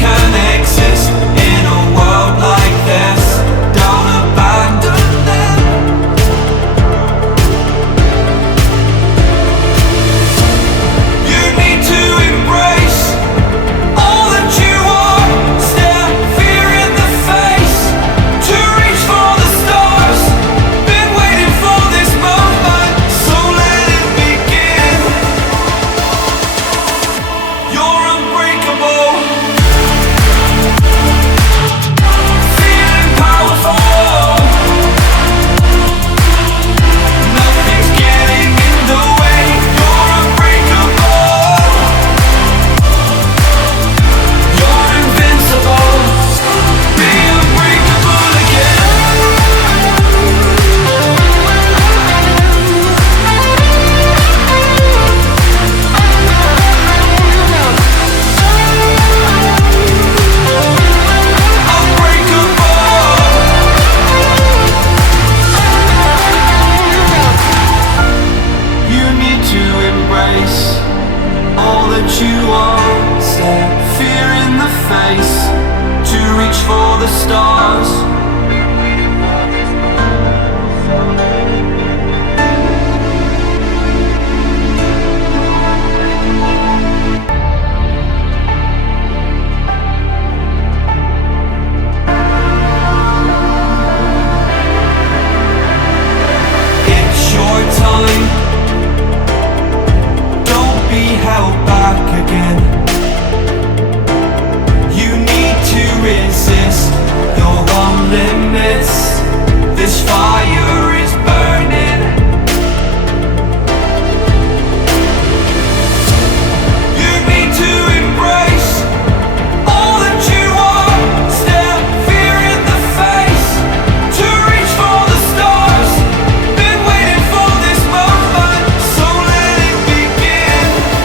can exist in a world like this. Don't abandon them. You need to embrace all that you are. Stare fear in the face to reach for the stars. Been waiting for this moment, so let it begin. You're unbreakable, feeling powerful. Nothing's getting in the way. You're unbreakable. You're invincible. Be unbreakable again. You need to embrace all that you are. Stare fear in the face to reach for the stars.